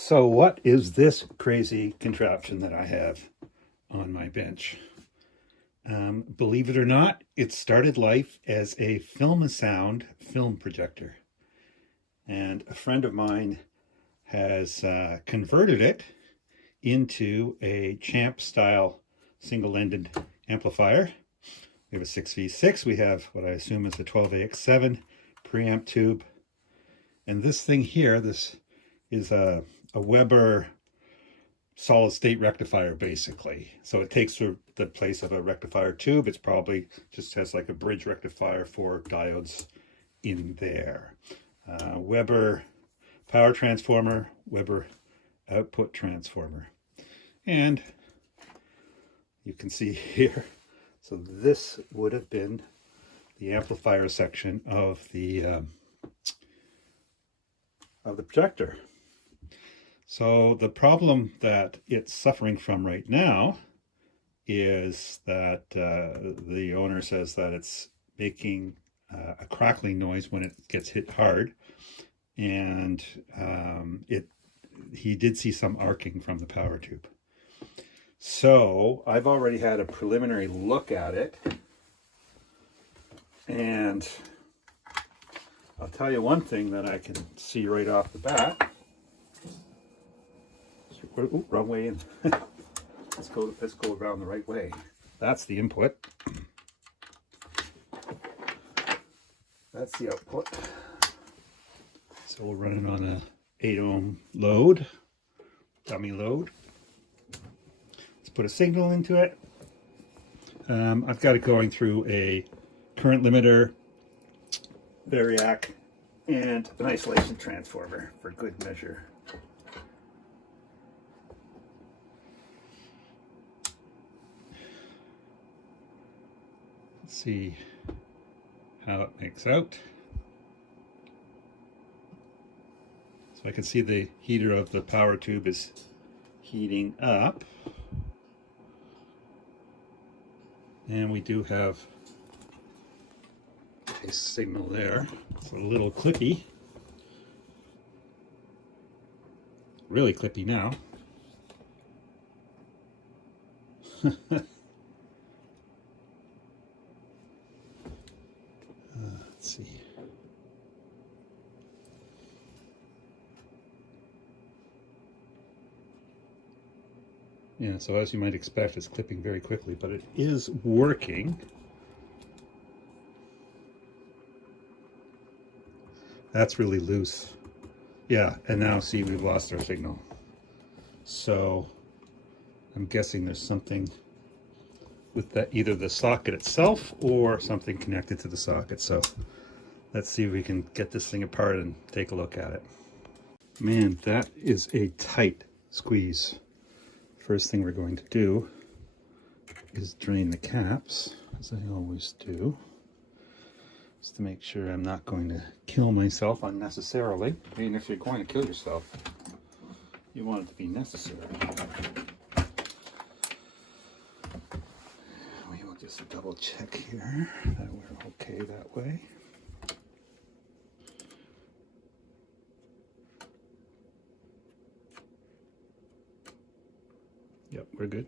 So what is this crazy contraption that I have on my bench? Believe it or not, it started life as a Filmasound film projector. And a friend of mine has converted it into a Champ style single-ended amplifier. We have a 6V6, we have what I assume is a 12AX7 preamp tube. And this thing here, this is a Weber solid state rectifier basically. So it takes the place of a rectifier tube. It's probably just has like a bridge rectifier for diodes in there. Weber power transformer, Weber output transformer. And you can see here, so this would have been the amplifier section of the projector. So the problem that it's suffering from right now is that the owner says that it's making a crackling noise when it gets hit hard, and he did see some arcing from the power tube. So I've already had a preliminary look at it, and I'll tell you one thing that I can see right off the bat. Ooh, wrong way in. Let's go around the right way. That's the input. That's the output. So we'll run it on a 8 ohm load, dummy load. Let's put a signal into it. I've got it going through a current limiter, variac, and an isolation transformer for good measure. Let's see how it makes out. So I can see the heater of the power tube is heating up. And we do have a signal there. It's a little clippy. Really clippy now. Let's see. Yeah, so as you might expect, it's clipping very quickly, but it is working. That's really loose. Yeah, and now see, we've lost our signal. So I'm guessing there's something with that, either the socket itself or something connected to the socket. So let's see if we can get this thing apart and take a look at it. Man, that is a tight squeeze. First thing we're going to do is drain the caps, as I always do, just to make sure I'm not going to kill myself unnecessarily. I mean, if you're going to kill yourself, you want it to be necessary. We will just double check here that we're okay that way. Yep, we're good.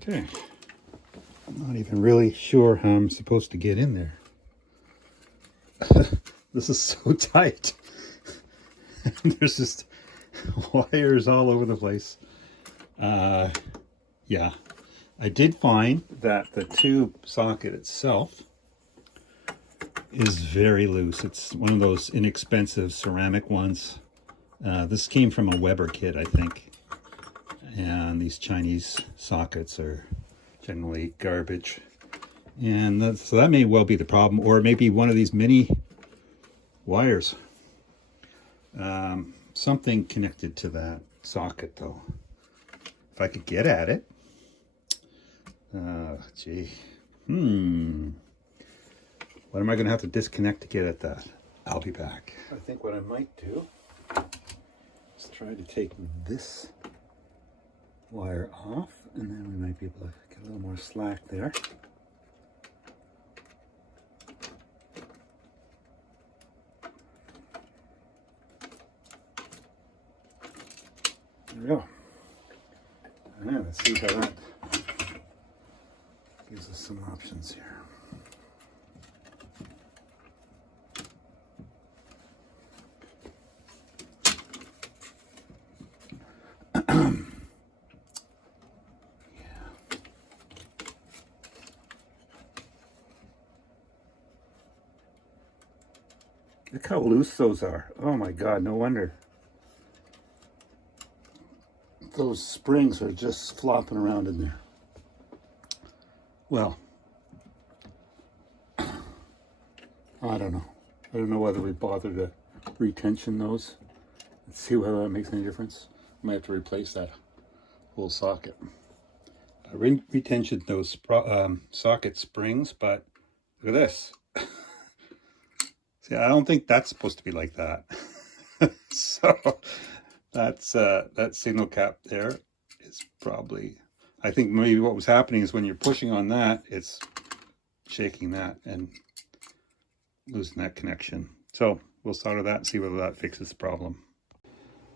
Okay. I'm not even really sure how I'm supposed to get in there. This is so tight. There's just wires all over the place. Yeah. I did find that the tube socket itself is very loose. It's one of those inexpensive ceramic ones. This came from a Weber kit, I think. And these Chinese sockets are generally garbage. And so that may well be the problem, or maybe one of these mini wires. Something connected to that socket though. If I could get at it. Gee. What am I gonna have to disconnect to get at that? I'll be back. I think what I might do is try to take this wire off, and then we might be able to get a little more slack there. we go. Yeah, let's see how that gives us some options here. Look how loose those are. Oh my God, no wonder. Those springs are just flopping around in there. Well, I don't know. I don't know whether we bother to retension those. Let's see whether that makes any difference. I might have to replace that whole socket. I retensioned those socket springs, but look at this. See, I don't think that's supposed to be like that. So that's that signal cap there is probably, I think maybe what was happening is when you're pushing on that, it's shaking that and losing that connection. So we'll solder that and see whether that fixes the problem.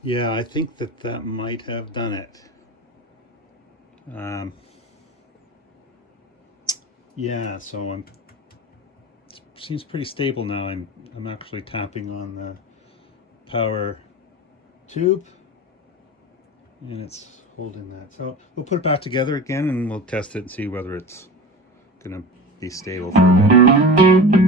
Yeah, I think that might have done it. Yeah, so it seems pretty stable now. I'm actually tapping on the power tube and it's holding that. So we'll put it back together again and we'll test it and see whether it's gonna be stable for a bit.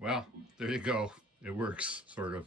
Well, there you go. It works, sort of.